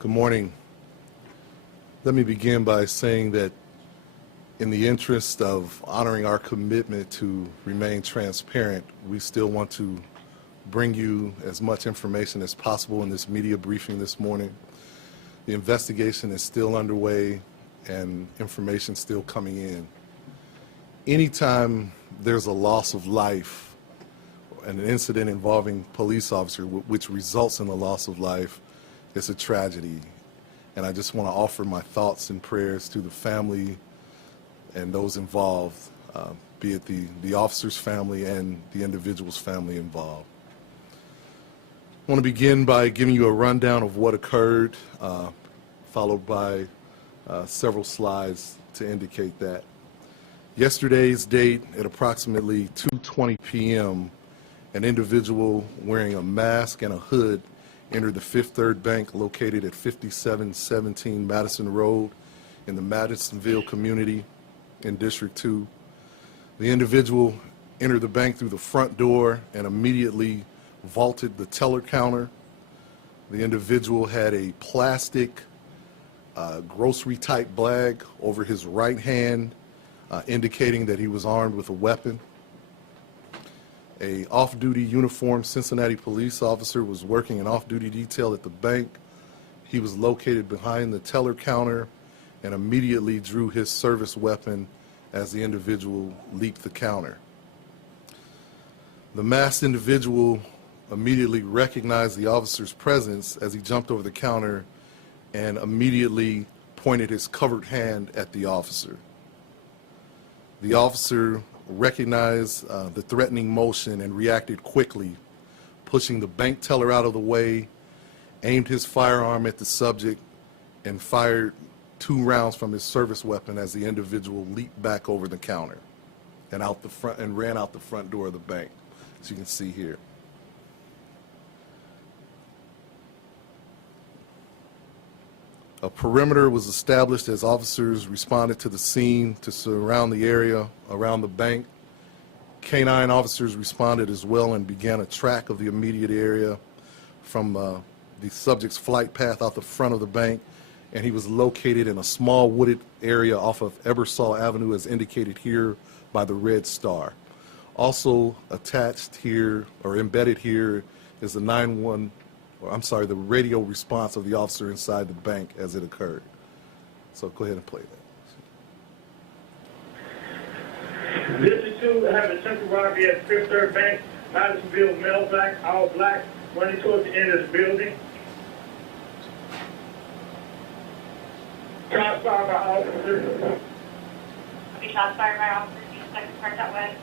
Good morning. Let me begin by saying that in the interest of honoring our commitment to remain transparent, we still want to bring you as much information as possible in this media briefing this morning. The investigation is still underway and information still coming in. Anytime there's a loss of life and an incident involving police officer which results in the loss of life, it's a tragedy. And I just want to offer my thoughts and prayers to the family and those involved, be it the officer's family and the individual's family involved. I want to begin by giving you a rundown of what occurred, followed by several slides to indicate that. Yesterday's date at approximately 2:20 p.m., an individual wearing a mask and a hood entered the Fifth Third Bank located at 5717 Madison Road in the Madisonville community in District 2. The individual entered the bank through the front door and immediately vaulted the teller counter. The individual had a plastic grocery type bag over his right hand, indicating that he was armed with a weapon. A off-duty uniformed Cincinnati police officer was working an off-duty detail at the bank. He was located behind the teller counter and immediately drew his service weapon as the individual leaped the counter. The masked individual immediately recognized the officer's presence as he jumped over the counter and immediately pointed his covered hand at the officer. The officer recognized the threatening motion and reacted quickly, pushing the bank teller out of the way, aimed his firearm at the subject, and fired 2 rounds from his service weapon as the individual leaped back over the counter and ran out the front door of the bank, as you can see here. A perimeter was established as officers responded to the scene to surround the area around the bank. K-9 officers responded as well and began a track of the immediate area from the subject's flight path out the front of the bank, and he was located in a small wooded area off of Ebersol Avenue as indicated here by the red star. Also attached here or embedded here is the the radio response of the officer inside the bank as it occurred. So go ahead and play that. District 2 having a central robbery at Fifth Third Bank, Madisonville, male black, all black, running towards the end of the building. Shots fired by officers. Shots fired by officers. Second part that way.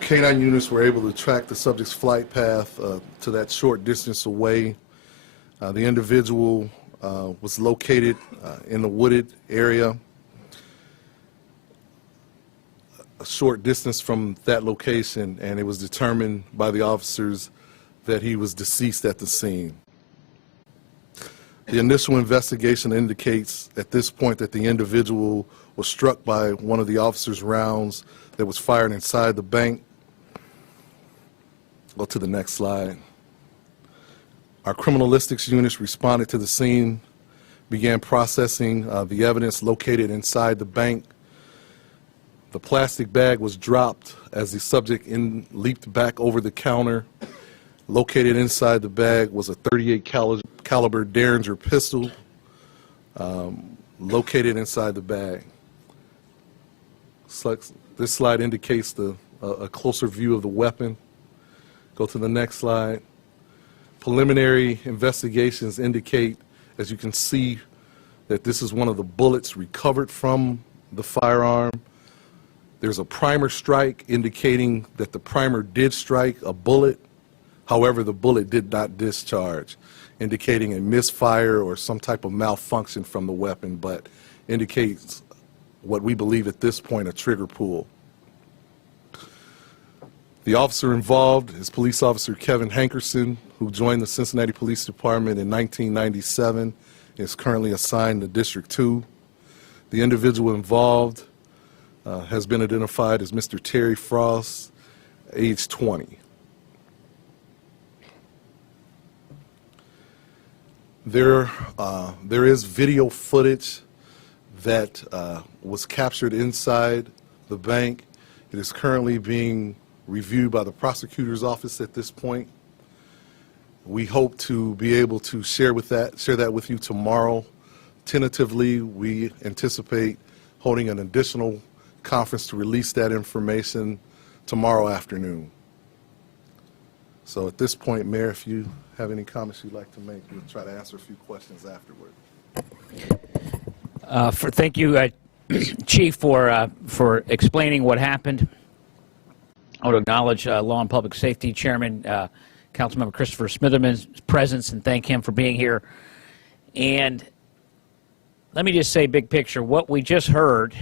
K-9 units were able to track the subject's flight path to that short distance away. The individual was located in the wooded area, a short distance from that location, and it was determined by the officers that he was deceased at the scene. The initial investigation indicates at this point that the individual was struck by one of the officers' rounds that was fired inside the bank. Go to the next slide. Our criminalistics units responded to the scene, began processing the evidence located inside the bank. The plastic bag was dropped as the subject leaped back over the counter. Located inside the bag was a .38 caliber Derringer pistol located inside the bag. This slide indicates a closer view of the weapon. Go to the next slide. Preliminary investigations indicate, as you can see, that this is one of the bullets recovered from the firearm. There's a primer strike indicating that the primer did strike a bullet. However, the bullet did not discharge, indicating a misfire or some type of malfunction from the weapon, but indicates what we believe at this point a trigger pull. The officer involved is Police Officer Kevin Hankerson, who joined the Cincinnati Police Department in 1997 and is currently assigned to District 2. The individual involved has been identified as Mr. Terry Frost, age 20. There is video footage that was captured inside the bank. It is currently being reviewed by the prosecutor's office at this point. We hope to be able to share that with you tomorrow. Tentatively, we anticipate holding an additional conference to release that information tomorrow afternoon. So at this point, Mayor, if you have any comments you'd like to make, we'll try to answer a few questions afterward. Thank you, Chief, for explaining what happened. I want to acknowledge Law and Public Safety Chairman, Councilmember Christopher Smitherman's presence and thank him for being here. And let me just say, big picture, what we just heard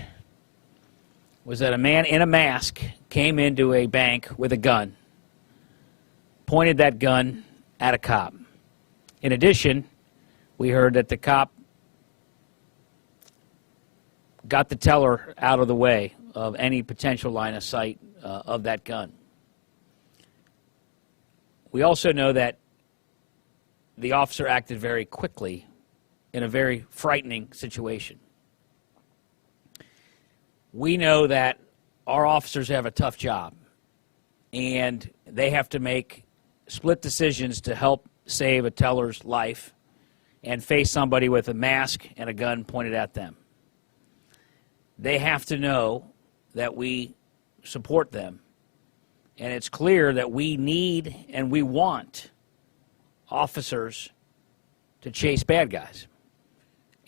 was that a man in a mask came into a bank with a gun, pointed that gun at a cop. In addition, we heard that the cop got the teller out of the way of any potential line of sight of that gun. We also know that the officer acted very quickly in a very frightening situation. We know that our officers have a tough job, and they have to make split decisions to help save a teller's life and face somebody with a mask and a gun pointed at them. They have to know that we support them, and it's clear that we need and we want officers to chase bad guys.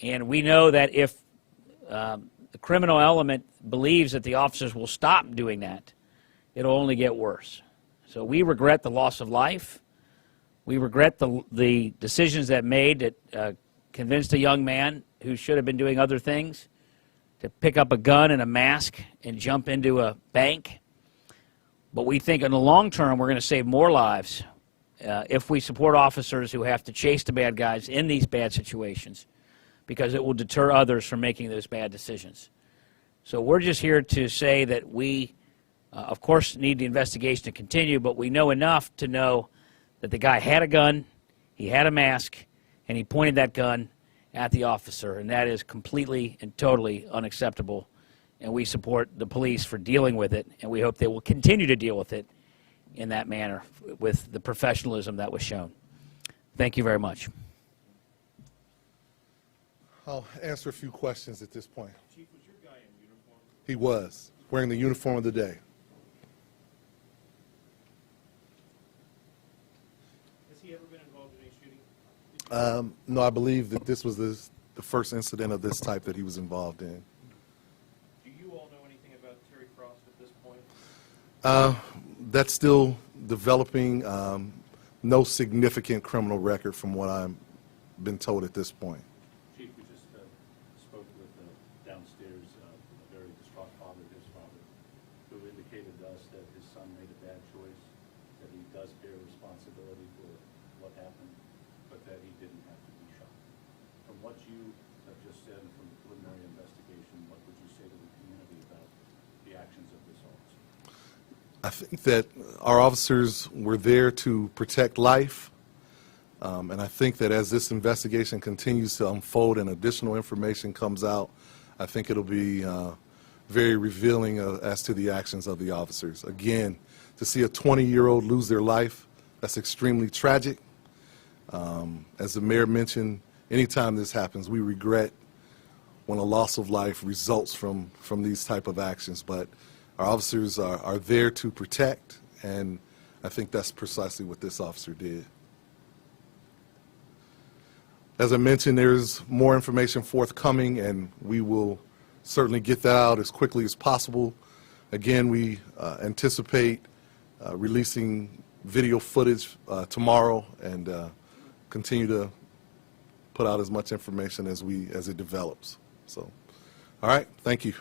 And we know that if the criminal element believes that the officers will stop doing that, it'll only get worse. So we regret the loss of life. We regret the decisions that made that convinced a young man who should have been doing other things to pick up a gun and a mask and jump into a bank. But we think in the long term we're going to save more lives if we support officers who have to chase the bad guys in these bad situations, because it will deter others from making those bad decisions. So we're just here to say that we, of course, need the investigation to continue, but we know enough to know that the guy had a gun, he had a mask, and he pointed that gun at the officer, and that is completely and totally unacceptable. And we support the police for dealing with it, and we hope they will continue to deal with it in that manner with the professionalism that was shown. Thank you very much. I'll answer a few questions at this point. Chief, was your guy in uniform? He was, wearing the uniform of the day. Has he ever been involved in a shooting? No, I believe that this was the first incident of this type that he was involved in. Do you all know anything about Terry Frost at this point? That's still developing. No significant criminal record from what I've been told at this point. Chief, we just spoke with downstairs a very distraught father, his father, who indicated to us that his son made a bad choice, that he does bear responsibility for what happened, but that he didn't have to be shot. From what you have just said and from the preliminary investigation, what would you say to the community about the actions of this officer? I think that our officers were there to protect life, and I think that as this investigation continues to unfold and additional information comes out, I think it'll be very revealing as to the actions of the officers. Again, to see a 20-year-old lose their life, that's extremely tragic. As the mayor mentioned, anytime this happens, we regret when a loss of life results from these type of actions, but our officers are there to protect, and I think that's precisely what this officer did. As I mentioned, there's more information forthcoming, and we will certainly get that out as quickly as possible. Again, we anticipate releasing video footage tomorrow and continue to put out as much information as it develops. So, all right, thank you.